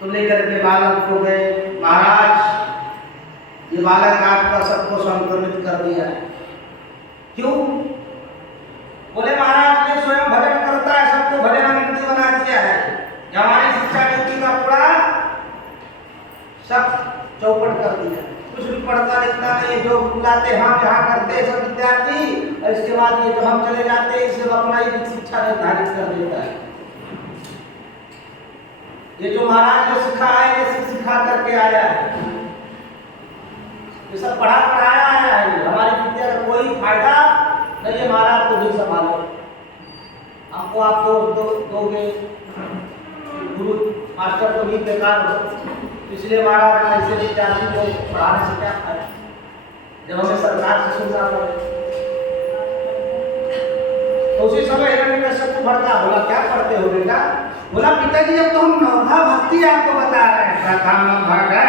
तो लेकर के बालक को गए, महाराज ये बालक आपका सबको संक्रमित कर दिया है। क्यों? बोले महाराज ये स्वयं भजन करता है, सबको भजनानंदी बना दिया है। हमारी शिक्षा नीति का पूरा सब चौपट कर दिया, कुछ भी पढ़ता लिखता नहीं। जो बुलाते हम यहाँ करते सब विद्यार्थी, और इसके बाद ये जब हम चले जाते हैं इसे अपना ही शिक्षा निर्धारित कर देता है। ये जो महाराज जो सिखा है ये सिखा करके आया है, ये सब पढ़ा पढ़ाया आया है। हमारी विद्या का कोई फायदा नहीं है। महाराज तो भी संभालो, आपको आप दोगे गुरु मास्टर को भी बेकार हो, इसलिए महाराज ऐसे विद्यार्थी को पढ़ाने से क्या फायदा जब हमें सरकार से सुनना पड़े। तो उसी समय हिरण्यकश्यप को भड़का, बोला क्या पढ़ते हो बेटा? बोला पिताजी जब तो हम नवधा भक्ति आपको बता रहे हैं, प्रथम भगत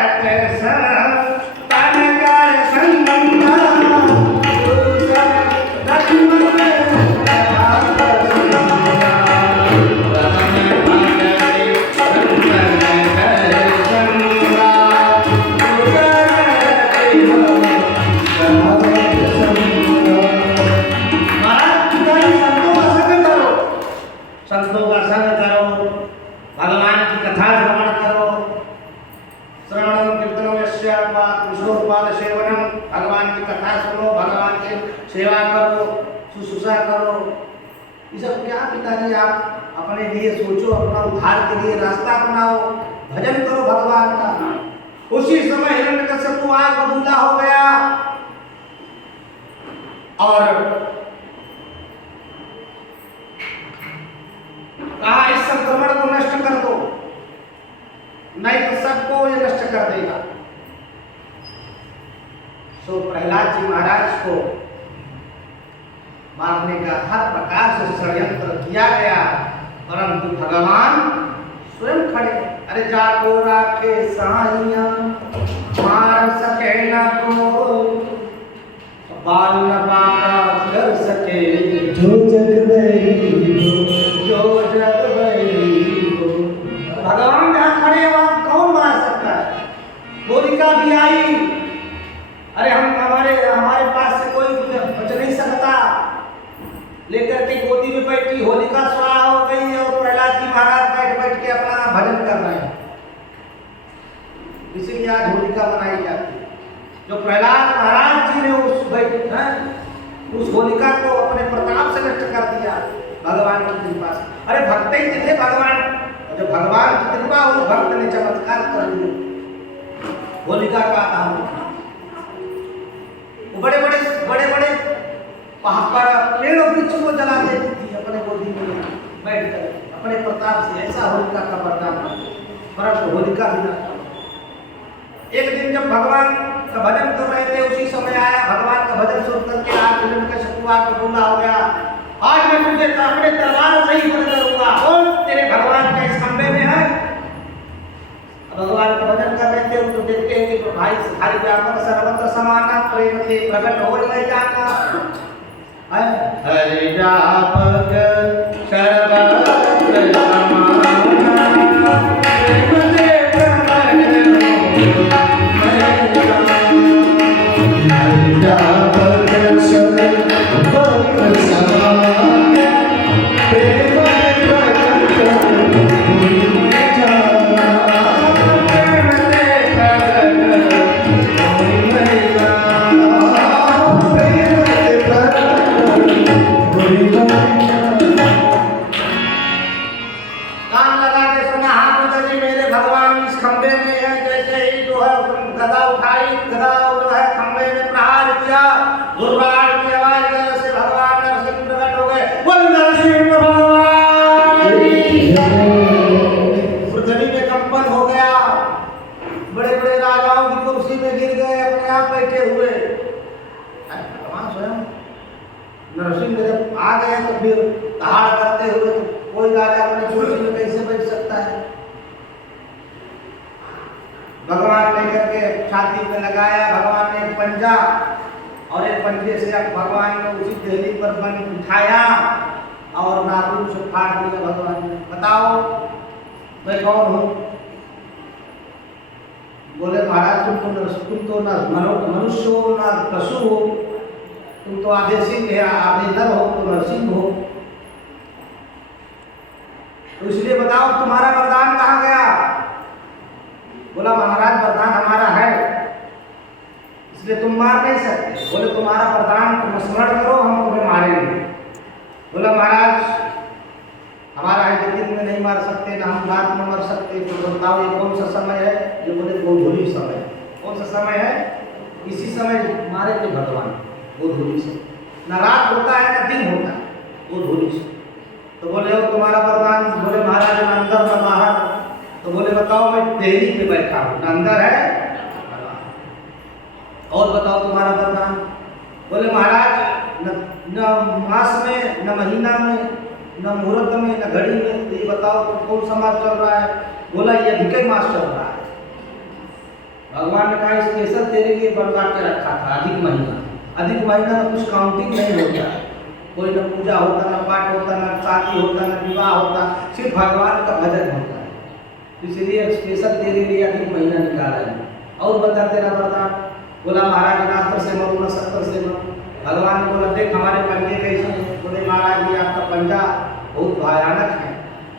सेवा करो, शुश्रूषा करो। ये सब क्या पिताजी आप अपने लिए सोचो, अपना उद्धार के लिए रास्ता अपनाओ, भजन करो भगवान का। उसी समय हिरण्यकश्यप को आग बबूला हो गया और कहा इस संक्रमण को नष्ट कर दो, नहीं तो सबको ये नष्ट कर देगा। तो प्रहलाद जी महाराज को मारने का हर प्रकार से षड्यंत्र किया गया, परंतु भगवान स्वयं खड़े। अरे जाको राखे साइया मार सके न को, बाल न पाका कर सके जो जग हो। भगवान जहाँ खड़े वहाँ कौन मार सकता है? होलिका भी आई, अरे हमारे पास से कोई बच नहीं सकता, लेकर के गोदी में बैठी होलिका स्वाहा हो गई और प्रहलाद जी महाराज बैठ के अपना भजन कर रहे हैं। इसीलिए आज होलिका मनाई जाती है। जो प्रहलाद महाराज जी ने उस होलिका को अपने प्रताप से नष्ट कर दिया भगवान की कृपा से। अरे भक्त ही थे भगवान, जब भगवान की कृपा उस भक्त ने चमत्कार कर दिया। होलिका का नाम बड़े बड़े पहाड़ पेड़ और वृक्ष को जला देती थी अपने गोदी में बैठकर अपने प्रताप से। ऐसा होलिका का वरदान, परंतु होलिका बिना। एक दिन जब भगवान का भजन कर रहे थे उसी समय आया, भगवान का भजन सुन करके आज हिरण्यकश्यप को बोला हो गया, आज मैं तुझे अपने तलवार से ही बंद करूंगा। बोल तेरे भगवान के इस खंबे में है। भगवान का भजन कर रहे थे तो देखते हैं कि भाई हरि व्यापक सर्वत्र समाना प्रेम से प्रकट हो नहीं जाता। हरि व्यापक सर्वत्र समाना प्रेम से प्रकट हो। हरि व्यापक सर्वत्र समाना प्रेम नरसिंह जब आ गए तो फिर दहाड़ करते हुए तो कोई राजा अपने कुर्सी में कैसे बैठ सकता है। भगवान ने करके छाती पे लगाया, भगवान ने एक पंजा और एक पंजे से भगवान ने उसी देहली पर बन बिठाया और नाखून से फाड़ दिया। भगवान ने बताओ मैं कौन हूँ? बोले महाराज तुम तो ना मनुष्य हो ना पशु हो, तुम तो आधे सिंह है, आधे नर हो, तो नरसिंह हो, तो इसलिए बताओ तुम्हारा वरदान कहाँ गया? बोला महाराज वरदान हमारा है, इसलिए तुम मार नहीं सकते। बोले तुम्हारा वरदान तुम स्मरण करो, हम तुम्हें मारेंगे। बोला महाराज हमारा है कि दिन में नहीं मार सकते, ना हम रात में मर सकते, तो बताओ ये कौन सा समय है? जो बोले गोधूली समय। कौन सा समय है? इसी समय मारे थे भगवान, गोधूली से। ना रात होता है ना दिन होता है, गोधूली से। तो बोले और तुम्हारा वरदान? बोले महाराज ना अंदर ना बाहर। तो बोले बताओ मैं देहरी पे बैठा हूँ, ना अंदर है और बताओ तुम्हारा वरदान? बोले महाराज न मास में, न महीना में, न मुहूर्त में, न घड़ी में, तो ये बताओ तो कौन सा मास चल रहा है? बोला ये अधिक मास चल रहा है। भगवान ने कहा स्पेशल तेरे लिए बनवा के रखा था अधिक महीना। अधिक महीना में कुछ काउंटिंग नहीं होता, कोई न पूजा होता, न पाठ होता, न शादी होता, न विवाह होता, सिर्फ भगवान का भजन होता है। इसलिए स्पेशल तेरे लिए अधिक महीना निकाला है। और बता तेरा वरदान? बोला महाराज ना अस्त्र से मरो, न शस्त्र से मरो। भगवान ने बोला देख हमारे पंजे कैसे हैं? बोले महाराज ये आपका पंजा बहुत भयानक है।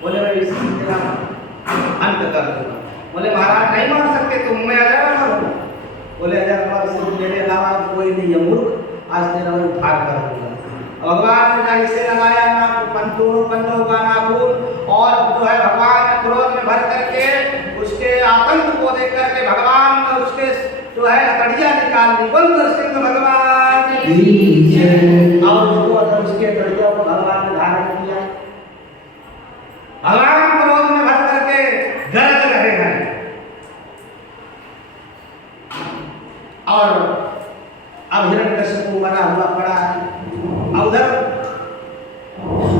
बोले मैं इसी तेरा अंत कर दूंगा। बोले महाराज नहीं मार सकते तुम, मैं अजर अमर हूँ। बोले अजर अमर से मेरे अलावा कोई नहीं है मूर्ख, आज तेरा मैं उद्धार कर दूंगा। भगवान ने ना इसे लगाया ना दोनों पंजों का नाखून, और जो है भगवान ने क्रोध में भर करके उसके आतंक को देख करके भगवान ने उसके जो है हथड़ियाँ निकाल दी। बोल नरसिंह भगवान और उसके हथड़ियों को भगवान ने धारण किया। भगवान क्रोध में भर करके गरज रहे हैं और अब हिरण्यकश्यप मरा हुआ पड़ा है। उधर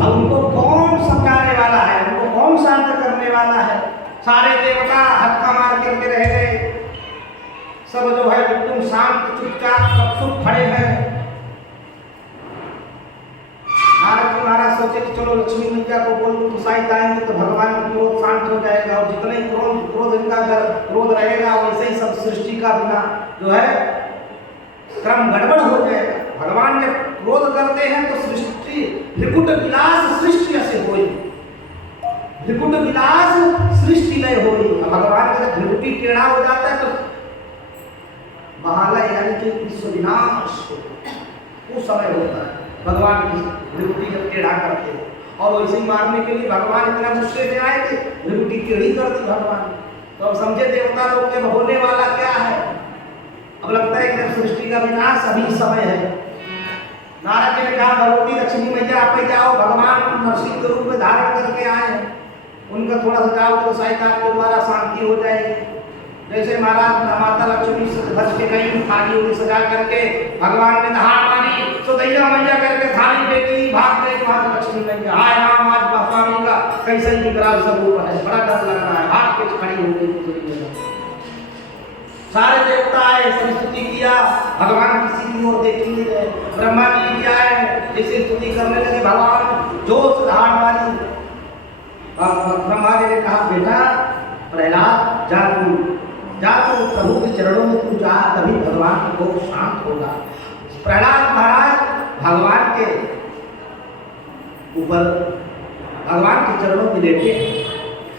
अब उनको कौन समझाने वाला है? उनको कौन शांत करने वाला है? सारे देवता हक्का मार करके रह गए, सब जो है तुम शांत चुपचाप सब चुप खड़े हैं। नारद महाराज सोचे कि चलो लक्ष्मी मैया को बोल दो तो शायद आएंगे तो भगवान का क्रोध शांत हो जाएगा, और जितने क्रोध इनका क्रोध रहेगा वैसे ही सब सृष्टि का बिना जो है क्रम गड़बड़ हो जाएगा। भगवान जब क्रोध करते हैं तो सृष्टि त्रिकुट विलास सृष्टि ऐसे होई, त्रिकुट विलास सृष्टि लय होई। भगवान का जब त्रिकुटी टेढ़ा हो जाता है तो महालय यानी कि विश्व विनाश उस समय होता है। भगवान की त्रिकुटी जब टेढ़ा करते हैं, और वैसे ही मारने के लिए भगवान इतना गुस्से में आए कि त्रिकुटी टेढ़ी कर दी भगवान। तो अब समझे देवता लोग के होने वाला क्या है। अब लगता है कि जब सृष्टि का विनाश अभी समय है। नारद जी ने कहा भगवती लक्ष्मी मैया आप जाओ, भगवान नरसिंह के रूप में धारण करके आए हैं, उनका थोड़ा सा जाओ तो शायद आपको दोबारा शांति हो जाएगी। जैसे महाराज माता लक्ष्मी सज के गई थाली उड़ी सजा करके, भगवान ने दहाड़ मारी तो दैया मैया करके थाली फेंकी, भाग गई माता लक्ष्मी मैया। हाय राम आज स्वामी का कैसे विकराल स्वरूप है, बड़ा डर लग रहा है। हाथ पे खड़ी हो गई, सारे देवता आए, स्तुति किया, भगवान किसी की ओर देख नहीं रहे। ब्रह्मा जी भी आए, जैसे स्तुति करने लगे भगवान जोश दहाड़ मारी। ब्रह्मा जी ने कहा बेटा प्रहलाद जा तू प्रभु के चरणों में तू जा, तभी भगवान का कोप शांत होगा। प्रहलाद महाराज भगवान के ऊपर भगवान के चरणों में लेटे,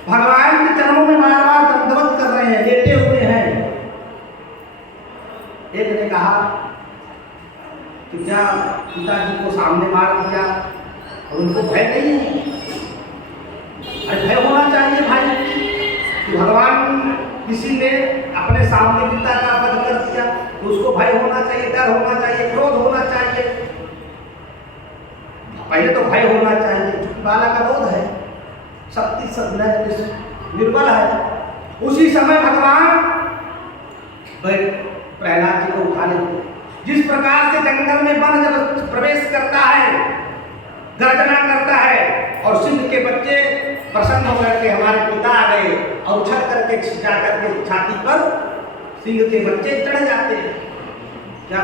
भगवान के चरणों में बार बार दंडवत कर रहे हैं, लेटे हुए हैं। एक ने कहा कि क्या पिताजी को सामने मार दिया और उनको भय नहीं है? अरे भय होना चाहिए भाई कि भगवान किसी ने अपने सामने पिता का वध कर दिया तो उसको भय होना चाहिए, डर होना चाहिए, क्रोध होना चाहिए। पहले तो भय होना चाहिए, क्योंकि बालक का क्रोध है, शक्ति निर्बल है। उसी समय भगवान प्रहलाद जी को उठा लेते। जिस प्रकार से जंगल में वन जब प्रवेश करता है, गर्जना करता है और सिंह के बच्चे प्रसन्न होकर के हमारे पिता आ गए और उछल करके जा करके छाती पर सिंह के बच्चे चढ़ जाते हैं। क्या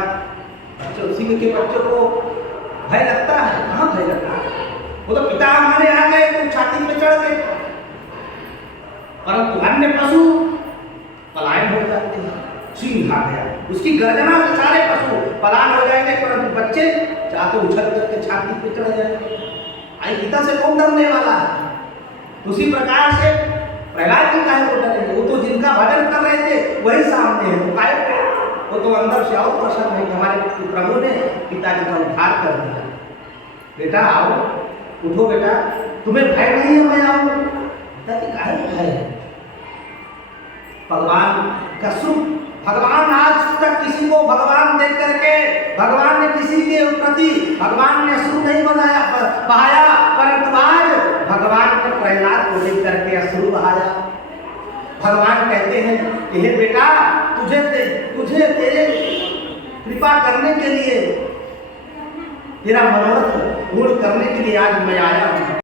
सिंह के बच्चों को भय लगता है? कहाँ भय लगता है? वो तो पिता हमारे आ गए तो छाती पे चढ़ गए। परंतु अन्य पशु पलायन हो जाते हैं। सिंह आ गया, उसकी गर्जना से सारे पशु पलायन हो जाएंगे, परंतु बच्चे चाहते उछल करके छाती पे चढ़ जाएंगे। आई गीता से कौन डरने वाला है? उसी प्रकार से प्रहलाद जी काहे को डरेंगे? वो तो जिनका भजन कर रहे थे वही सामने है, तो काहे को? वो तो अंदर से और प्रसन्न है कि हमारे प्रभु ने पिताजी का उद्धार कर दिया। बेटा आओ, उठो बेटा, तुम्हें भय नहीं है, मैं आऊं। पिताजी काहे को भय है? भगवान का सुख, भगवान आज तक किसी को भगवान देख करके, भगवान ने किसी के प्रति भगवान ने अश्रु नहीं बहाया, परंतु आज भगवान ने प्रहलाद को देख करके अश्रु बहाया। भगवान कहते हैं कि हे बेटा, तुझे तेरे कृपा करने के लिए, तेरा मनोरथ पूर्ण करने के लिए आज मैं आया हूँ।